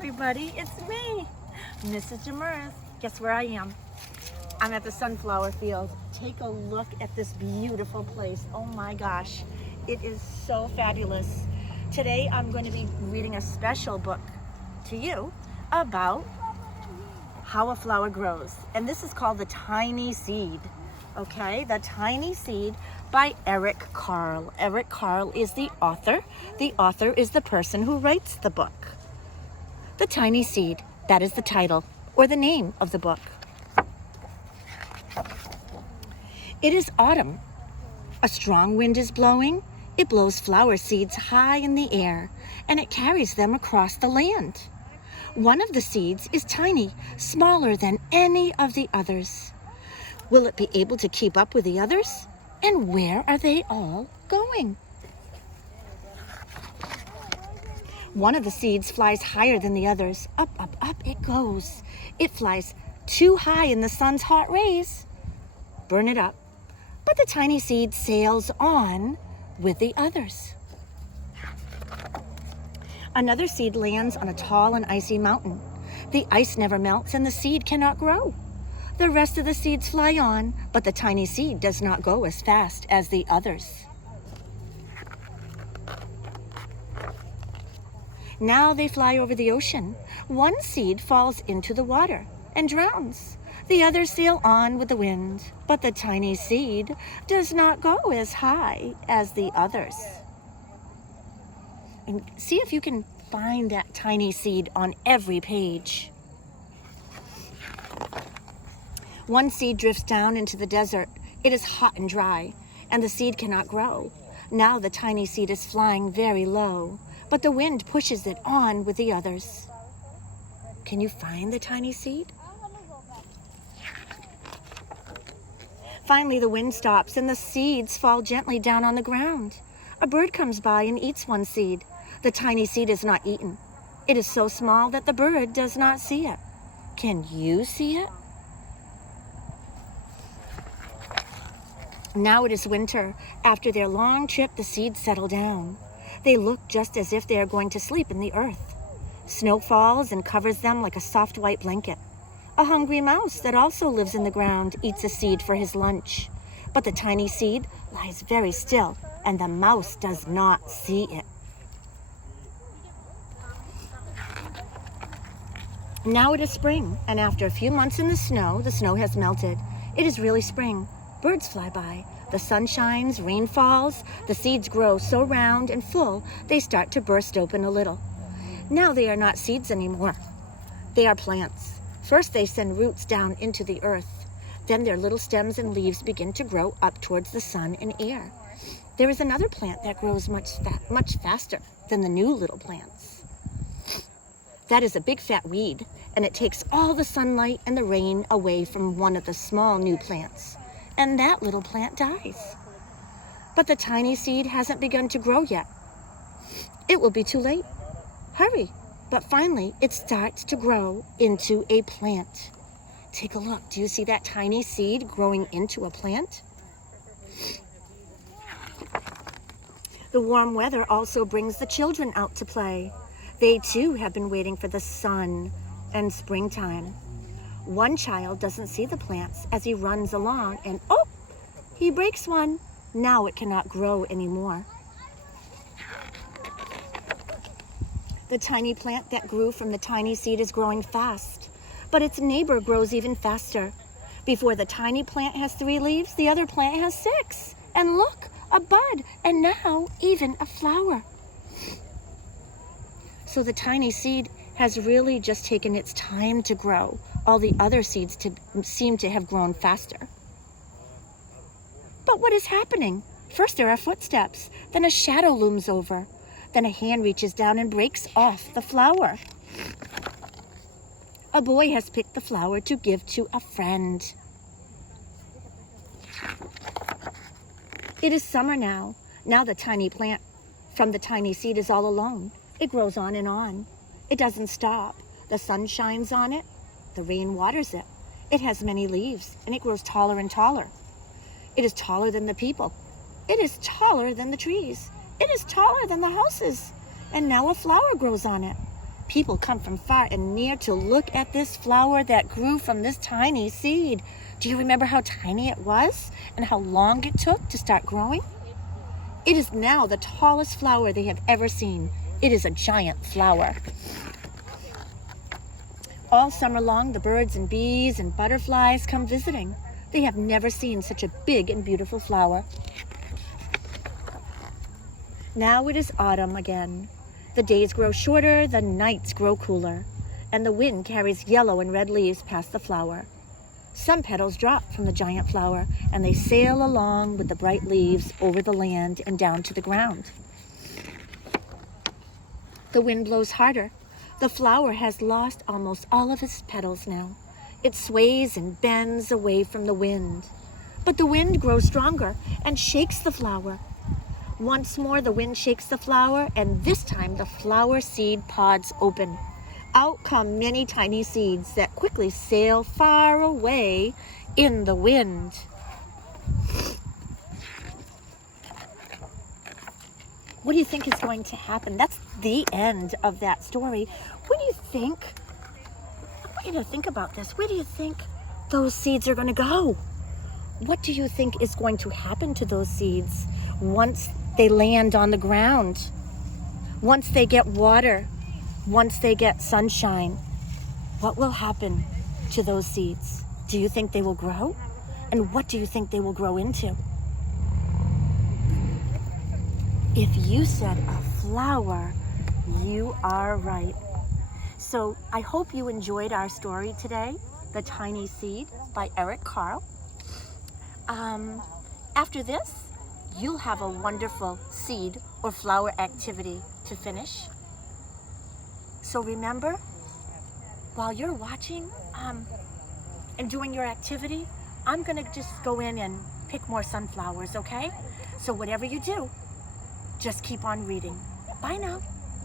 everybody, it's me, Mrs. Demers. Guess where I am? I'm at the sunflower field. Take a look at this beautiful place. Oh my gosh, it is so fabulous. Today I'm going to be reading a special book to you about how a flower grows. And this is called The Tiny Seed. Okay, The Tiny Seed by Eric Carle. Eric Carle is the author. The author is the person who writes the book. The Tiny Seed, that is the title or the name of the book. It is autumn. A strong wind is blowing. It blows flower seeds high in the air, and it carries them across the land. One of the seeds is tiny, smaller than any of the others. Will it be able to keep up with the others? And where are they all going? One of the seeds flies higher than the others. Up, up, up it goes. It flies too high in the sun's hot rays. Burn it up. But the tiny seed sails on with the others. Another seed lands on a tall and icy mountain. The ice never melts and the seed cannot grow. The rest of the seeds fly on, but the tiny seed does not go as fast as the others. Now they fly over the ocean. One seed falls into the water and drowns. The others sail on with the wind, but the tiny seed does not go as high as the others. And see if you can find that tiny seed on every page. One seed drifts down into the desert. It is hot and dry, and the seed cannot grow. Now the tiny seed is flying very low, but the wind pushes it on with the others. Can you find the tiny seed? Finally, the wind stops and the seeds fall gently down on the ground. A bird comes by and eats one seed. The tiny seed is not eaten. It is so small that the bird does not see it. Can you see it? Now it is winter. After their long trip, the seeds settle down. They look just as if they are going to sleep in the earth. Snow falls and covers them like a soft white blanket. A hungry mouse that also lives in the ground eats a seed for his lunch. But the tiny seed lies very still, and the mouse does not see it. Now it is spring, and after a few months in the snow has melted. It is really spring. Birds fly by. The sun shines, rain falls. The seeds grow so round and full, they start to burst open a little. Now they are not seeds anymore. They are plants. First, they send roots down into the earth. Then their little stems and leaves begin to grow up towards the sun and air. There is another plant that grows much faster than the new little plants. That is a big fat weed, and it takes all the sunlight and the rain away from one of the small new plants. And that little plant dies. But the tiny seed hasn't begun to grow yet. It will be too late. Hurry. But finally, it starts to grow into a plant. Take a look. Do you see that tiny seed growing into a plant? The warm weather also brings the children out to play. They too have been waiting for the sun and springtime. One child doesn't see the plants as he runs along and oh, he breaks one. Now it cannot grow anymore. The tiny plant that grew from the tiny seed is growing fast, but its neighbor grows even faster. Before the tiny plant has 3 leaves, the other plant has 6. And look, a bud, and now even a flower. So the tiny seed has really just taken its time to grow. All the other seeds seem to have grown faster. But what is happening? First there are footsteps, then a shadow looms over. Then a hand reaches down and breaks off the flower. A boy has picked the flower to give to a friend. It is summer now. Now the tiny plant from the tiny seed is all alone. It grows on and on. It doesn't stop. The sun shines on it. The rain waters it. It has many leaves, and it grows taller and taller. It is taller than the people. It is taller than the trees. It is taller than the houses. And now a flower grows on it. People come from far and near to look at this flower that grew from this tiny seed. Do you remember how tiny it was and how long it took to start growing? It is now the tallest flower they have ever seen. It is a giant flower. All summer long, the birds and bees and butterflies come visiting. They have never seen such a big and beautiful flower. Now it is autumn again. The days grow shorter, the nights grow cooler, and the wind carries yellow and red leaves past the flower. Some petals drop from the giant flower, and they sail along with the bright leaves over the land and down to the ground. The wind blows harder. The flower has lost almost all of its petals now. It sways and bends away from the wind. But the wind grows stronger and shakes the flower. Once more, the wind shakes the flower, and this time the flower seed pods open. Out come many tiny seeds that quickly sail far away in the wind. What do you think is going to happen? That's the end of that story. What do you think? I want you to think about this. Where do you think those seeds are going to go? What do you think is going to happen to those seeds once they land on the ground? Once they get water? Once they get sunshine? What will happen to those seeds? Do you think they will grow? And what do you think they will grow into? If you said a flower, you are right. So I hope you enjoyed our story today, The Tiny Seed by Eric Carle. After this, you'll have a wonderful seed or flower activity to finish. So remember, while you're watching and doing your activity, I'm gonna just go in and pick more sunflowers, okay? So whatever you do, just keep on reading. Bye now.